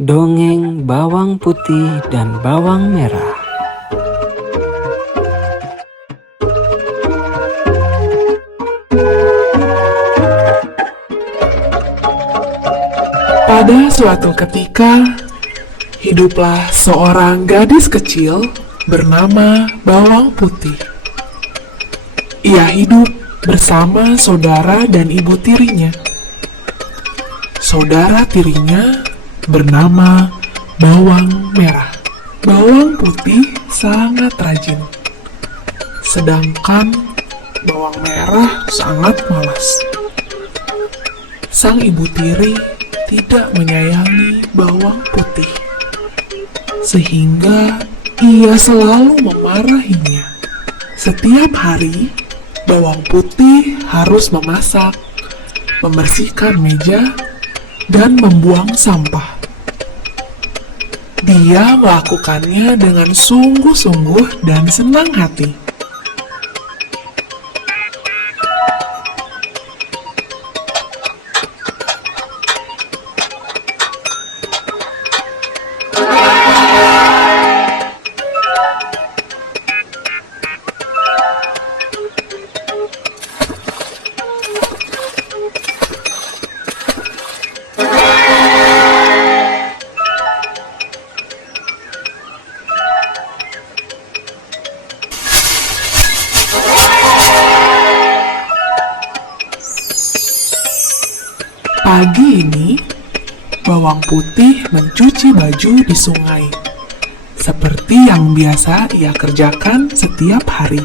Dongeng Bawang Putih dan Bawang Merah. Pada suatu ketika, hiduplah seorang gadis kecil bernama Bawang Putih. Ia hidup bersama saudara dan ibu tirinya. Saudara tirinya bernama Bawang Merah. Bawang Putih sangat rajin, sedangkan Bawang Merah sangat malas. Sang ibu tiri tidak menyayangi Bawang Putih, sehingga ia selalu memarahinya. Setiap hari, Bawang Putih harus memasak, membersihkan meja, dan membuang sampah. Dia melakukannya dengan sungguh-sungguh dan senang hati. Pagi ini, Bawang Putih mencuci baju di sungai, seperti yang biasa ia kerjakan setiap hari.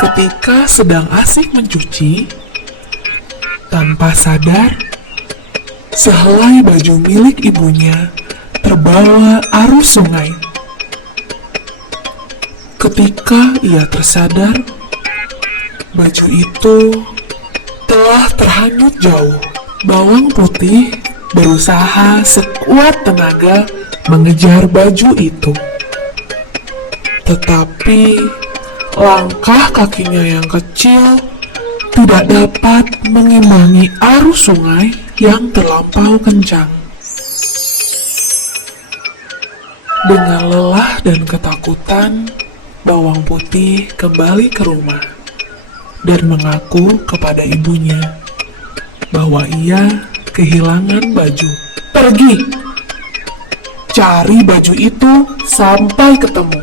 Ketika sedang asik mencuci, tanpa sadar, sehelai baju milik ibunya terbawa arus sungai. Ketika ia tersadar, baju itu telah terhanyut jauh. Bawang Putih berusaha sekuat tenaga mengejar baju itu. Tetapi langkah kakinya yang kecil tidak dapat mengimbangi arus sungai yang terlampau kencang. Dengan lelah dan ketakutan, Bawang Putih kembali ke rumah dan mengaku kepada ibunya bahwa ia kehilangan baju. Pergi, cari baju itu sampai ketemu.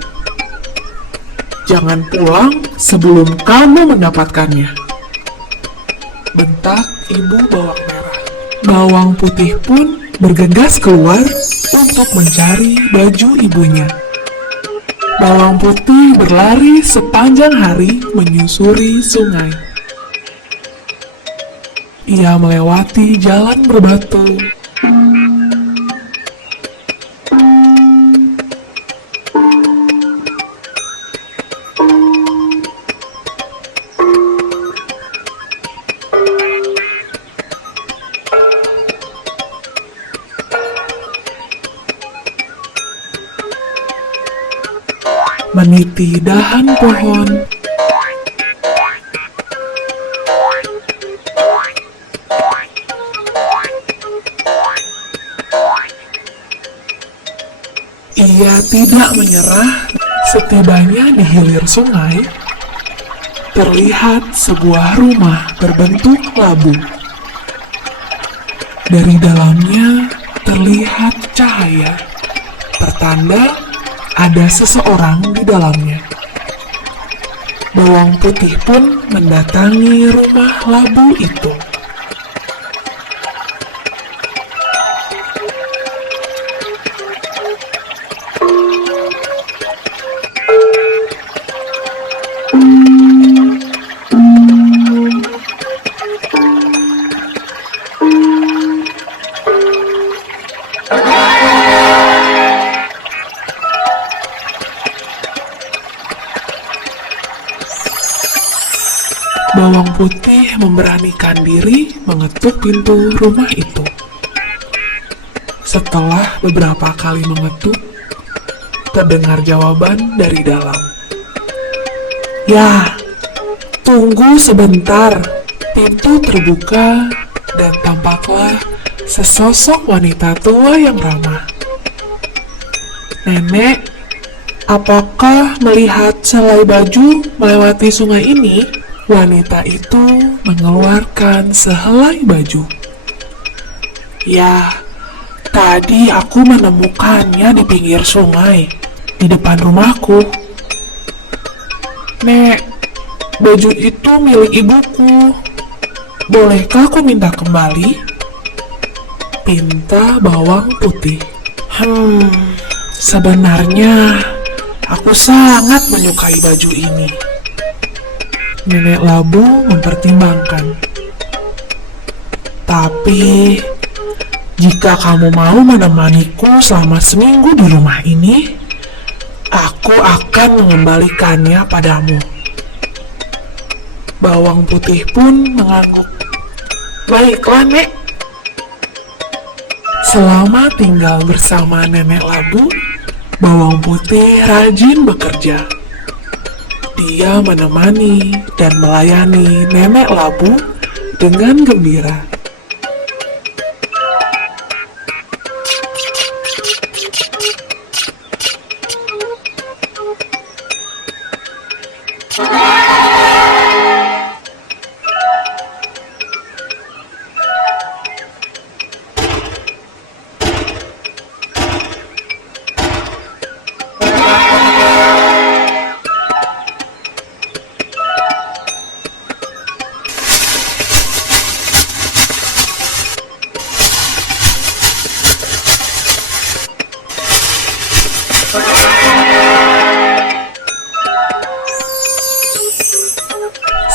Jangan pulang sebelum kamu mendapatkannya, bentak ibu Bawang Merah. Bawang Putih pun bergegas keluar untuk mencari baju ibunya. Bawang Putih berlari sepanjang hari menyusuri sungai. Ia melewati jalan berbatu, meniti dahan pohon, ia tidak menyerah. Setibanya di hilir sungai, terlihat sebuah rumah berbentuk labu. Dari dalamnya terlihat cahaya, pertanda ada seseorang di dalamnya. Bawang Putih pun mendatangi rumah labu itu. Bawang Putih memberanikan diri mengetuk pintu rumah itu. Setelah beberapa kali mengetuk, terdengar jawaban dari dalam. "Ya, tunggu sebentar." Pintu terbuka dan tampaklah sesosok wanita tua yang ramah. "Nenek, apakah melihat selai baju melewati sungai ini?" Wanita itu mengeluarkan sehelai baju. "Ya, tadi aku menemukannya di pinggir sungai, di depan rumahku." "Nek, baju itu milik ibuku. Bolehkah aku minta kembali?" pinta bawang putih. Sebenarnya aku sangat menyukai baju ini." Nenek Labu mempertimbangkan. "Tapi, jika kamu mau menemaniku selama seminggu di rumah ini, aku akan mengembalikannya padamu." Bawang putih pun mengangguk. "Baiklah, Nek." Selama tinggal bersama Nenek Labu, Bawang Putih rajin bekerja. Dia menemani dan melayani Nenek Labu dengan gembira.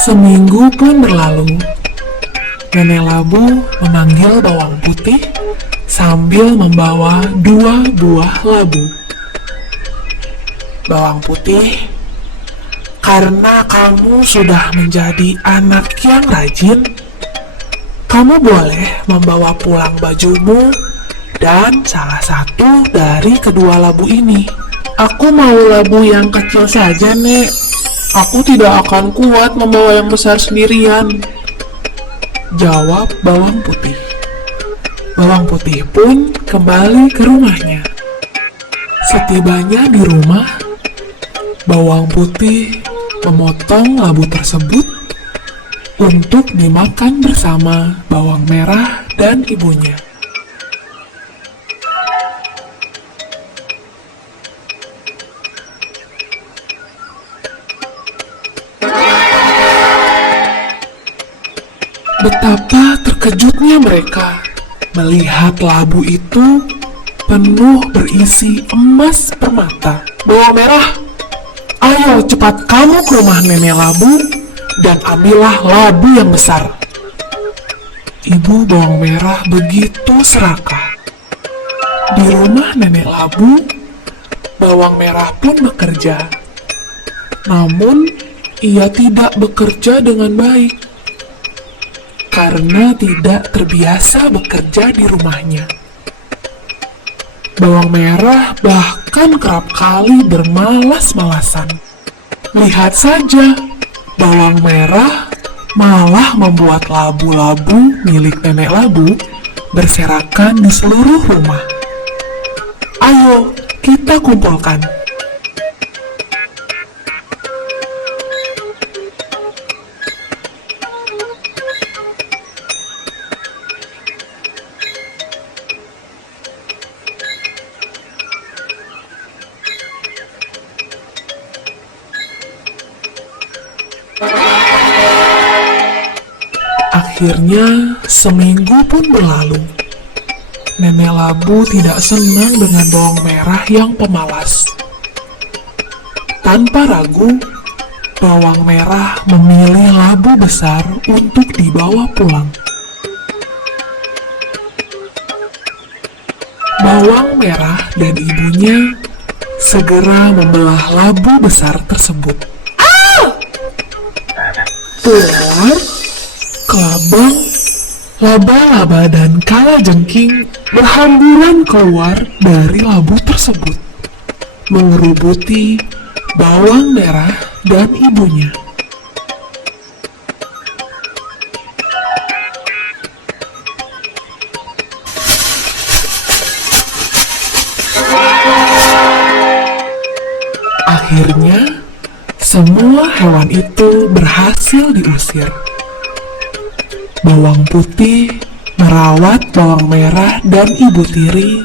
Seminggu pun berlalu. Nenek Labu memanggil Bawang Putih sambil membawa 2 buah labu. "Bawang Putih, karena kamu sudah menjadi anak yang rajin, kamu boleh membawa pulang bajumu dan salah satu dari kedua labu ini." "Aku mau labu yang kecil saja, Nek. Aku tidak akan kuat membawa yang besar sendirian," jawab Bawang Putih. Bawang Putih pun kembali ke rumahnya. Setibanya di rumah, Bawang Putih memotong labu tersebut untuk dimakan bersama Bawang Merah dan ibunya. Betapa terkejutnya mereka melihat labu itu penuh berisi emas permata. "Bawang Merah, ayo cepat kamu ke rumah Nenek Labu dan ambillah labu yang besar." Ibu Bawang Merah begitu serakah. Di rumah Nenek Labu, Bawang Merah pun bekerja. Namun, ia tidak bekerja dengan baik karena tidak terbiasa bekerja di rumahnya. Bawang Merah bahkan kerap kali bermalas-malasan. Lihat saja, Bawang Merah malah membuat labu-labu milik Nenek Labu berserakan di seluruh rumah. "Ayo, kita kumpulkan." Akhirnya, seminggu pun berlalu. Nenek Labu tidak senang dengan Bawang Merah yang pemalas. Tanpa ragu, Bawang Merah memilih labu besar untuk dibawa pulang. Bawang Merah dan ibunya segera membelah labu besar tersebut. Pulang, kelabang, laba-laba dan kalajengking berhamburan keluar dari labu tersebut, mengerubuti bawang merah dan ibunya. Akhirnya, semua hewan itu berhasil diusir. Bawang putih merawat bawang merah dan ibu tiri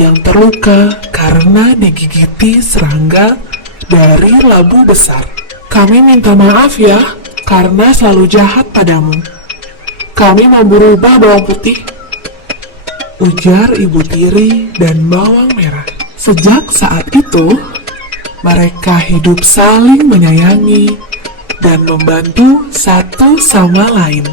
yang terluka karena digigiti serangga dari labu besar. Kami minta maaf ya, karena selalu jahat padamu. Kami mau berubah bawang putih, ujar ibu tiri dan bawang merah. Sejak saat itu, mereka hidup saling menyayangi dan membantu satu sama lain.